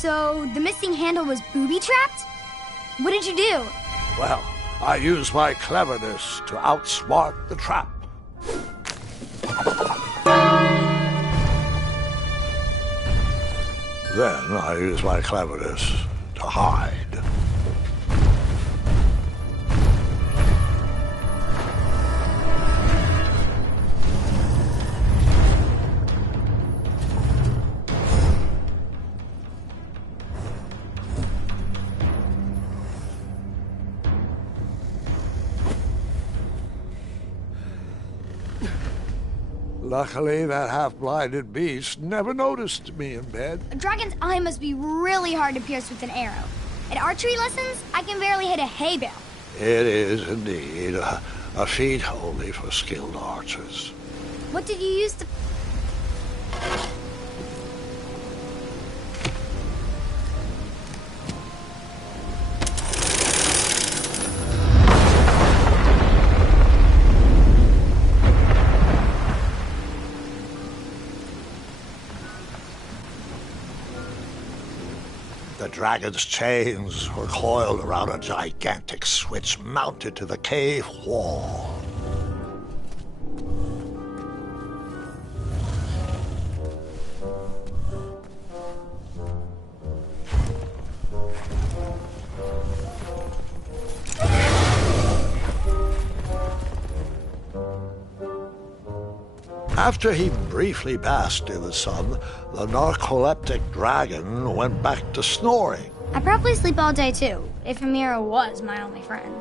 So the missing handle was booby-trapped? What did you do? Well, I used my cleverness to outsmart the trap. Then I used my cleverness to hide. Luckily, that half-blinded beast never noticed me in bed. A dragon's eye must be really hard to pierce with an arrow. At archery lessons, I can barely hit a hay bale. It is indeed a feat only for skilled archers. What did you use to... The dragon's chains were coiled around a gigantic switch mounted to the cave wall. After he briefly basked in the sun, the narcoleptic dragon went back to snoring. I probably sleep all day too, if Amira was my only friend.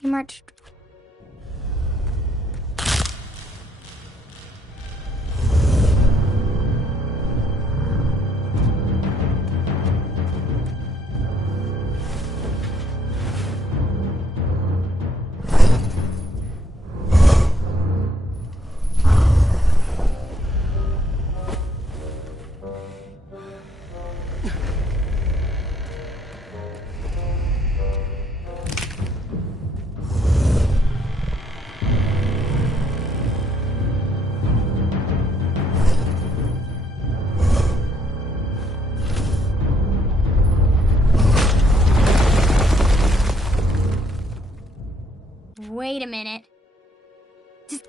You marched... Wait a minute. Just...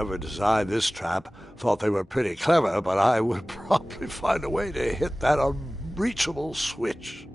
whoever designed this trap thought they were pretty clever, but I would probably find a way to hit that unreachable switch.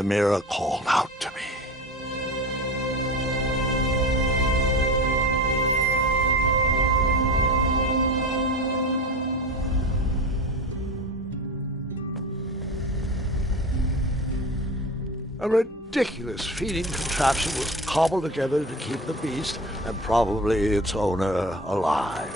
The mirror called out to me. A ridiculous feeding contraption was cobbled together to keep the beast and probably its owner alive.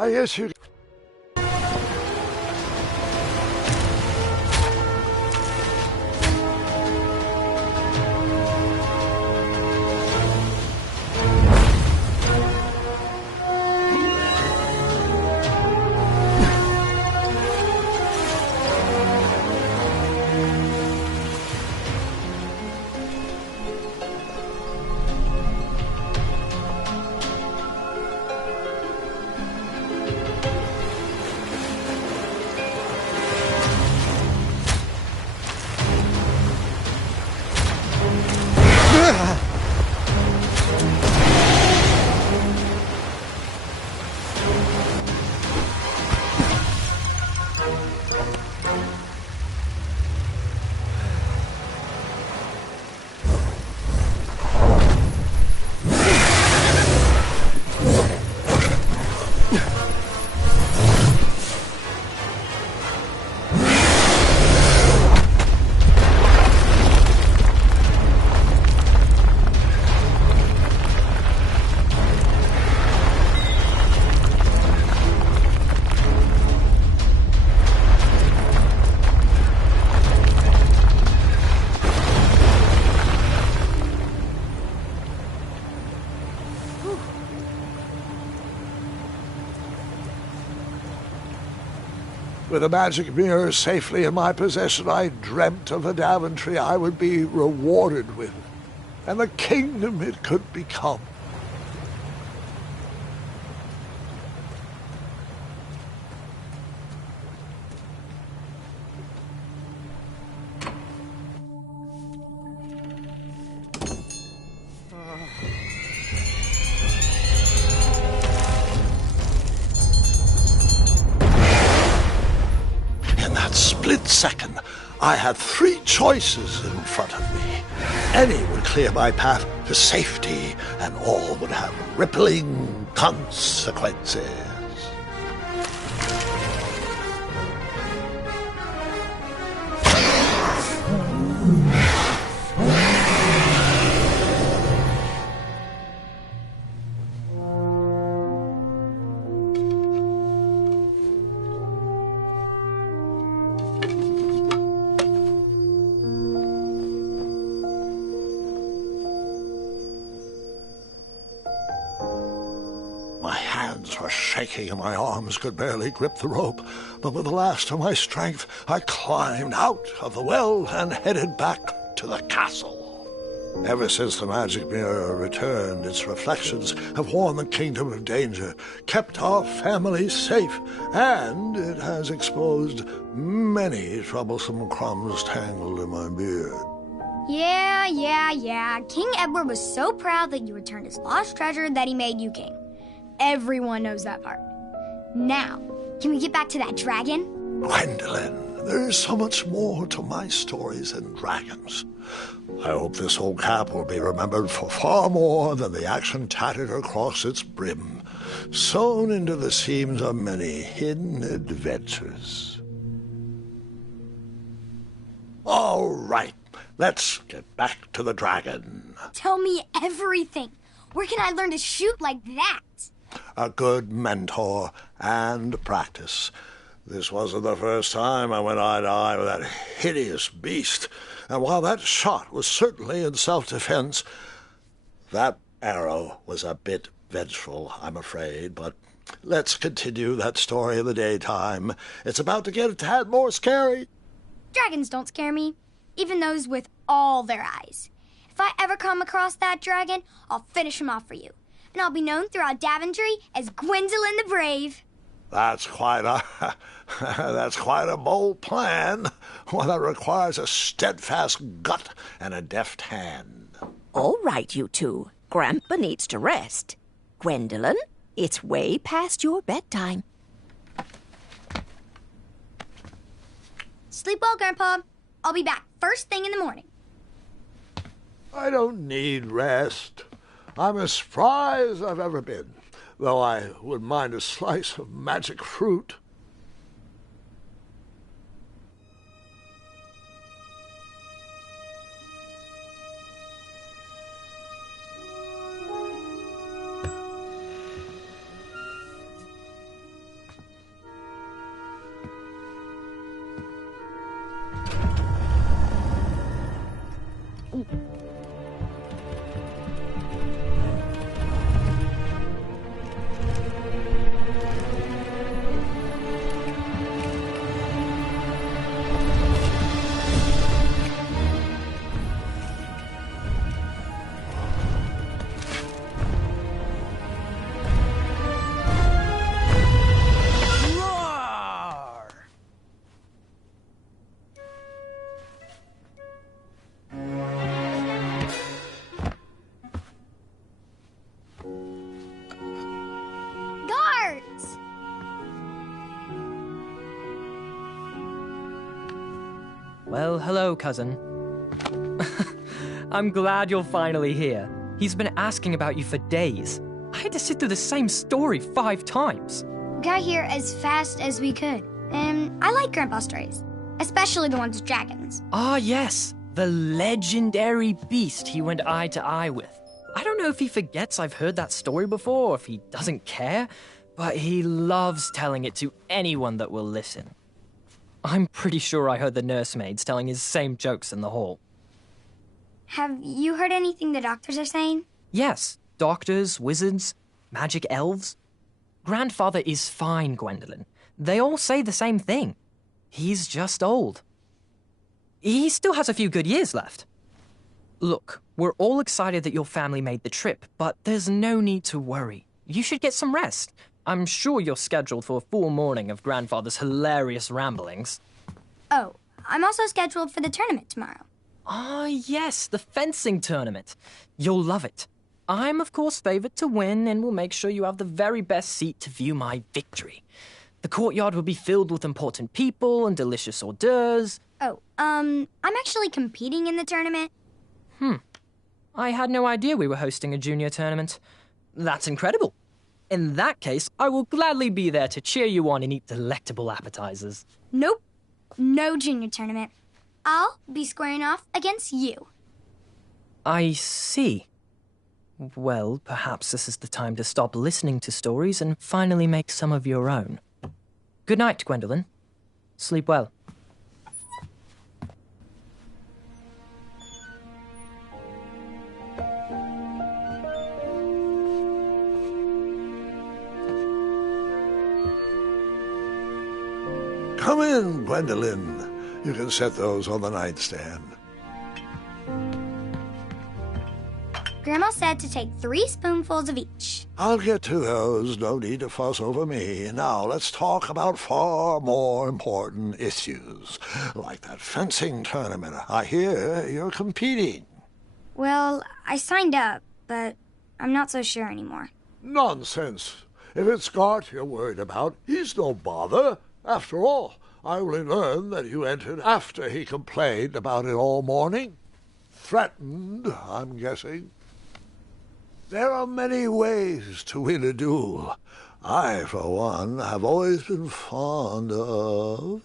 I guess you... With a magic mirror safely in my possession, I dreamt of the Daventry I would be rewarded with, and the kingdom it could become. Split second, I had three choices in front of me. Any would clear my path to safety, and all would have rippling consequences. My hands were shaking and my arms could barely grip the rope, but with the last of my strength I climbed out of the well and headed back to the castle. Ever since the magic mirror returned, its reflections have warned the kingdom of danger, kept our family safe, and it has exposed many troublesome crumbs tangled in my beard. Yeah. King Edward was so proud that you returned his lost treasure that he made you king. Everyone knows that part. Now, can we get back to that dragon? Gwendolen, there is so much more to my stories than dragons. I hope this old cap will be remembered for far more than the action tattered across its brim, sewn into the seams of many hidden adventures. All right, let's get back to the dragon. Tell me everything. Where can I learn to shoot like that? A good mentor and practice. This wasn't the first time I went eye to eye with that hideous beast, and while that shot was certainly in self-defense, that arrow was a bit vengeful, I'm afraid, but let's continue that story in the daytime. It's about to get a tad more scary. Dragons don't scare me, even those with all their eyes. If I ever come across that dragon, I'll finish him off for you. And I'll be known throughout Daventry as Gwendolen the Brave. That's quite a bold plan. One that requires a steadfast gut and a deft hand. All right, you two. Grandpa needs to rest. Gwendolen, it's way past your bedtime. Sleep well, Grandpa. I'll be back first thing in the morning. I don't need rest. I'm as spry as I've ever been, though I wouldn't mind a slice of magic fruit. Guards! Well, hello, cousin. I'm glad you're finally here. He's been asking about you for days. I had to sit through the same story 5 times. We got here as fast as we could. And I like Grandpa's stories, especially the ones with dragons. Ah, yes. The legendary beast he went eye to eye with. I don't know if he forgets I've heard that story before or if he doesn't care, but he loves telling it to anyone that will listen. I'm pretty sure I heard the nursemaids telling his same jokes in the hall. Have you heard anything the doctors are saying? Yes, doctors, wizards, magic elves. Grandfather is fine, Gwendolen. They all say the same thing. He's just old. He still has a few good years left. Look, we're all excited that your family made the trip, but there's no need to worry. You should get some rest. I'm sure you're scheduled for a full morning of Grandfather's hilarious ramblings. Oh, I'm also scheduled for the tournament tomorrow. Ah, yes, the fencing tournament. You'll love it. I'm, of course, favored to win and will make sure you have the very best seat to view my victory. The courtyard will be filled with important people and delicious hors d'oeuvres. Oh, I'm actually competing in the tournament. I had no idea we were hosting a junior tournament. That's incredible. In that case, I will gladly be there to cheer you on and eat delectable appetizers. Nope, no junior tournament. I'll be squaring off against you. I see. Well, perhaps this is the time to stop listening to stories and finally make some of your own. Good night, Gwendolyn. Sleep well. Come in, Gwendolyn. You can set those on the nightstand. Grandma said to take 3 spoonfuls of each. I'll get to those. No need to fuss over me. Now, let's talk about far more important issues, like that fencing tournament. I hear you're competing. Well, I signed up, but I'm not so sure anymore. Nonsense. If it's Scott you're worried about, he's no bother. After all, I only learned that you entered after he complained about it all morning. Threatened, I'm guessing. There are many ways to win a duel. I, for one, have always been fond of...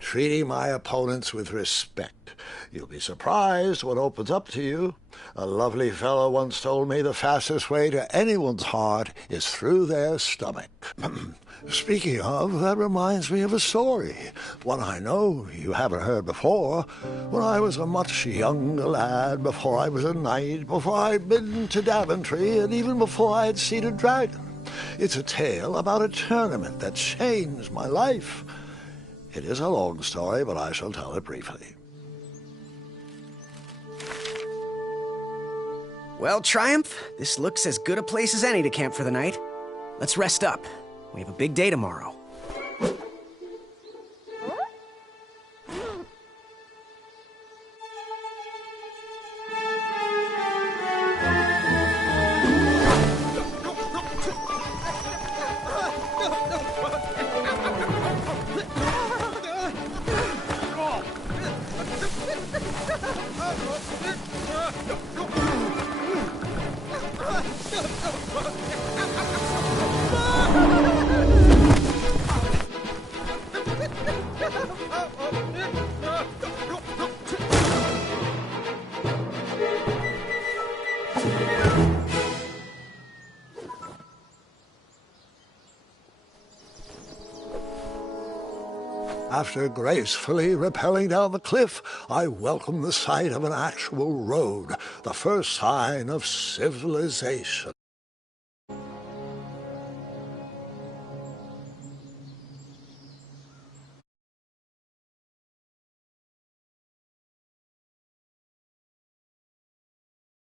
treating my opponents with respect. You'll be surprised what opens up to you. A lovely fellow once told me the fastest way to anyone's heart is through their stomach. Speaking of, that reminds me of a story, one I know you haven't heard before. When I was a much younger lad, before I was a knight, before I'd been to Daventry, and even before I had seen a dragon. It's a tale about a tournament that changed my life. It is a long story, but I shall tell it briefly. Well, Triumph, this looks as good a place as any to camp for the night. Let's rest up. We have a big day tomorrow. After gracefully rappelling down the cliff, I welcomed the sight of an actual road, the first sign of civilization.